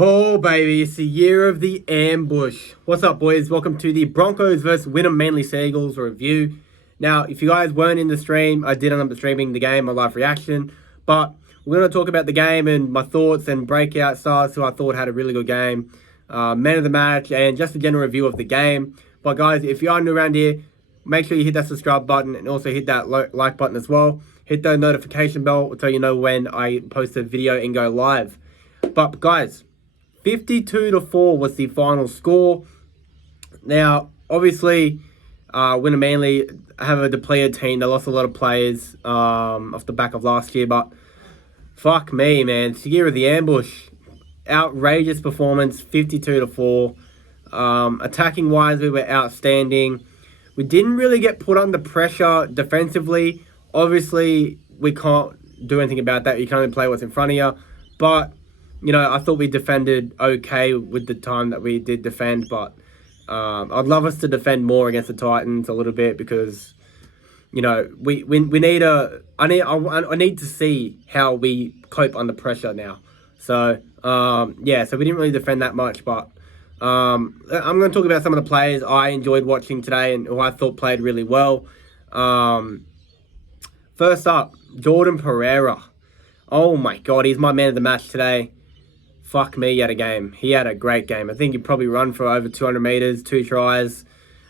Oh, baby, it's the year of the ambush. What's up, boys? Welcome to the Broncos versus WYNNUM Manly Seagulls review. Now, if you guys weren't in the stream, I did end up streaming the game, my live reaction. But we're going to talk about the game and my thoughts and breakout stars who I thought had a really good game. Man of the match and just a general review of the game. But guys, if you are new around here, make sure you hit that subscribe button and also hit that like button as well. Hit the notification bell so you know when I post a video and go live. But guys, 52-4 was the final score. Now, obviously, WYNNUM Manly have a depleted team. They lost a lot of players off the back of last year, but fuck me, man. It's the year of the ambush. Outrageous performance, 52-4. Attacking-wise, we were outstanding. We didn't really get put under pressure defensively. Obviously, we can't do anything about that. You can only play what's in front of you. But you know, I thought we defended okay with the time that we did defend, but I'd love us to defend more against the Titans a little bit because, you know, we need I need to see how we cope under pressure now. So yeah, so we didn't really defend that much, but I'm going to talk about some of the players I enjoyed watching today and who I thought played really well. First up, Jordan Pereira. Oh my God, he's my man of the match today. Fuck me, he had a game. He had a great game. I think he probably run for over 200 meters, 2 tries.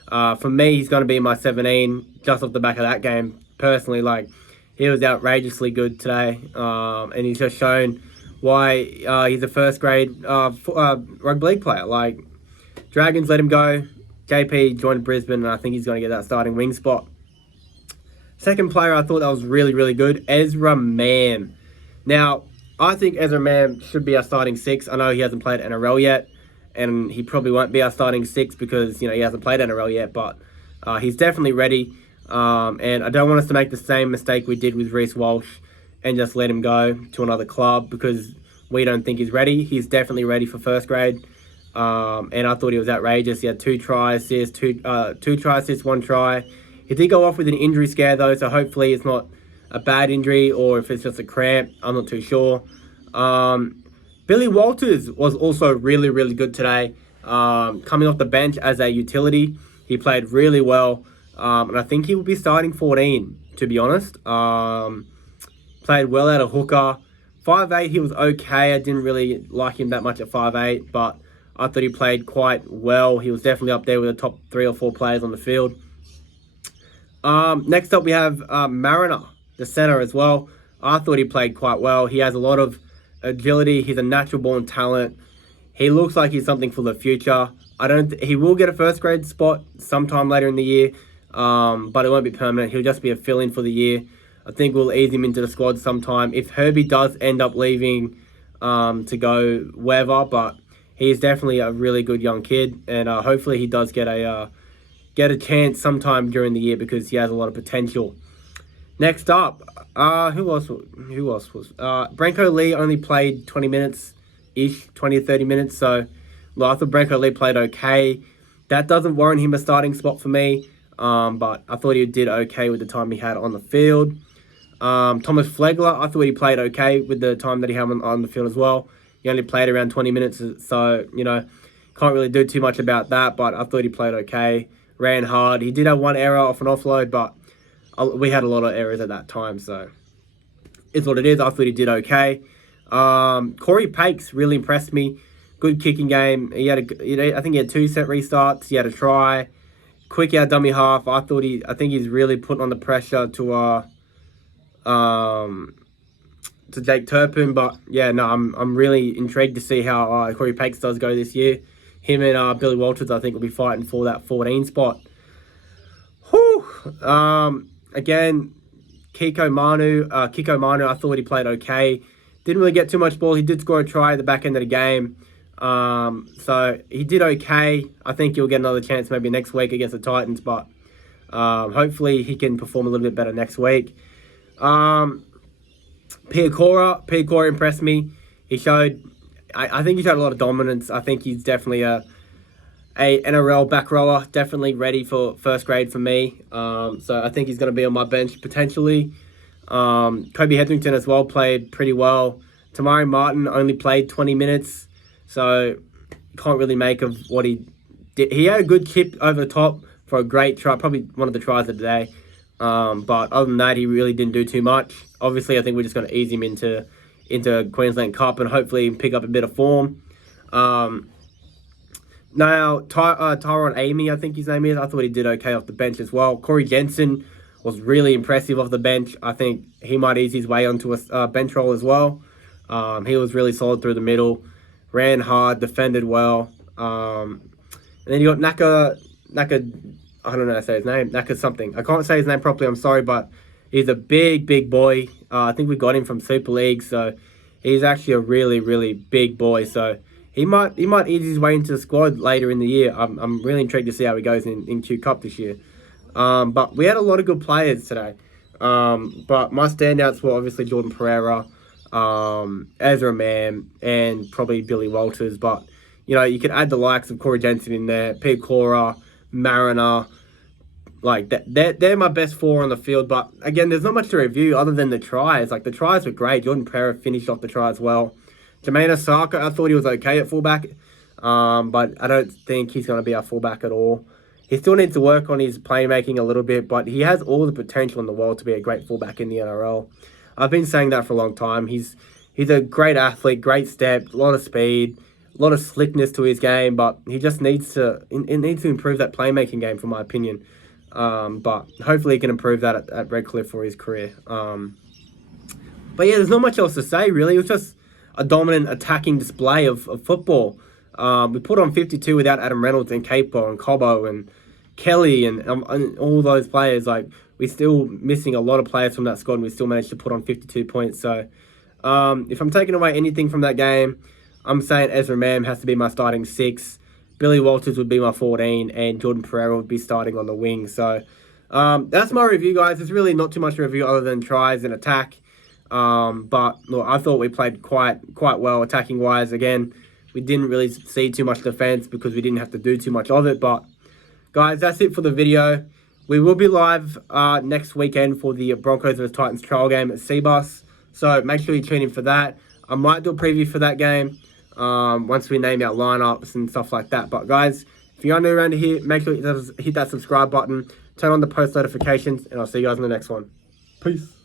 For me, he's going to be my 17 just off the back of that game. Personally, like, he was outrageously good today. And he's just shown why he's a first grade rugby league player. Like, Dragons let him go. JP joined Brisbane, and I think he's going to get that starting wing spot. Second player I thought that was really, really good, Ezra Mam. Now, I think Ezra Mam should be our starting 6. I know he hasn't played NRL yet, and he probably won't be our starting 6 because, you know, he hasn't played NRL yet, but he's definitely ready. And I don't want us to make the same mistake we did with Reece Walsh and just let him go to another club because we don't think he's ready. He's definitely ready for first grade. And I thought he was outrageous. He had 2 try assists, 2 try assists, 1 try. He did go off with an injury scare though, so hopefully it's not a bad injury or if it's just a cramp. I'm not too sure. Billy Walters was also really, really good today. Coming off the bench as a utility, he played really well. And I think he will be starting 14, to be honest. Played well out of hooker. 5'8", he was okay. I didn't really like him that much at 5'8", but I thought he played quite well. He was definitely up there with the top 3 or 4 players on the field. Next up, we have Mariner, the center as well. I thought he played quite well. He has a lot of agility. He's a natural born talent. He looks like he's something for the future. He will get a first grade spot sometime later in the year, but it won't be permanent. He'll just be a fill-in for the year. I think we'll ease him into the squad sometime if Herbie does end up leaving to go wherever, but he's definitely a really good young kid, and hopefully he does get a chance sometime during the year because he has a lot of potential. Next up, who else was? Branko Lee only played 20 minutes-ish, 20 to 30 minutes, so well, I thought Branko Lee played okay. That doesn't warrant him a starting spot for me, but I thought he did okay with the time he had on the field. Thomas Fledgler, I thought he played okay with the time that he had on the field as well. He only played around 20 minutes, so, you know, can't really do too much about that, but I thought he played okay. Ran hard. He did have 1 error off an offload, but we had a lot of errors at that time, so it's what it is. I thought he did okay. Corey Pakes really impressed me. Good kicking game. I think he had 2 set restarts. He had a try. Quick out dummy half. I think he's really putting on the pressure to Jake Turpin, but yeah, no, I'm really intrigued to see how Corey Pakes does go this year. Him and Billy Walters, I think, will be fighting for that 14 spot. Whew. Again, Kiko Manu, I thought he played okay. Didn't really get too much ball. He did score a try at the back end of the game. So he did okay. I think he'll get another chance maybe next week against the Titans, but hopefully he can perform a little bit better next week. Piakora impressed me. I think he showed a lot of dominance. I think he's definitely a NRL back rower, definitely ready for first grade for me. So I think he's going to be on my bench potentially. Kobe Hetherington as well played pretty well. Tamari Martin only played 20 minutes. So can't really make of what he did. He had a good chip over the top for a great try, probably one of the tries of the day. But other than that, he really didn't do too much. Obviously, I think we're just going to ease him into Queensland Cup and hopefully pick up a bit of form. Now, Tyrone Amy, I think his name is. I thought he did okay off the bench as well. Corey Jensen was really impressive off the bench. I think he might ease his way onto a bench role as well. He was really solid through the middle, ran hard, defended well. And then you got Naka, I don't know how to say his name, Naka something. I can't say his name properly, I'm sorry, but he's a big boy. I think we got him from Super League, so he's actually a really big boy. So he might ease his way into the squad later in the year. I'm really intrigued to see how he goes in Q Cup this year. But we had a lot of good players today. But my standouts were obviously Jordan Pereira, Ezra Mam, and probably Billy Walters. But, you know, you could add the likes of Corey Jensen in there, Pete Cora, Mariner. Like, they're my best four on the field. But, again, there's not much to review other than the tries. Like, the tries were great. Jordan Pereira finished off the try as well. Jermaine Osaka, I thought he was okay at fullback. But I don't think he's going to be our fullback at all. He still needs to work on his playmaking a little bit, but he has all the potential in the world to be a great fullback in the NRL. I've been saying that for a long time. He's a great athlete, great step, a lot of speed, a lot of slickness to his game, but he just needs to improve that playmaking game, for my opinion. But hopefully he can improve that at Redcliffe for his career. But yeah, there's not much else to say, really. It was just a dominant attacking display of football. We put on 52 without Adam Reynolds and Capo and Cobbo and Kelly and all those players. Like, we're still missing a lot of players from that squad, and we still managed to put on 52 points. So if I'm taking away anything from that game, I'm saying Ezra Mam has to be my starting 6. Billy Walters would be my 14, and Jordan Pereira would be starting on the wing. So that's my review, guys. There's really not too much to review other than tries and attack. But look, I thought we played quite well attacking wise. Again, we didn't really see too much defense because we didn't have to do too much of it. But guys, that's it for the video. We will be live next weekend for the Broncos vs Titans trial game at Seabus. So make sure you tune in for that. I might do a preview for that game once we name our lineups and stuff like that. But guys, if you're new around here, make sure you hit that subscribe button, turn on the post notifications, and I'll see you guys in the next one. Peace.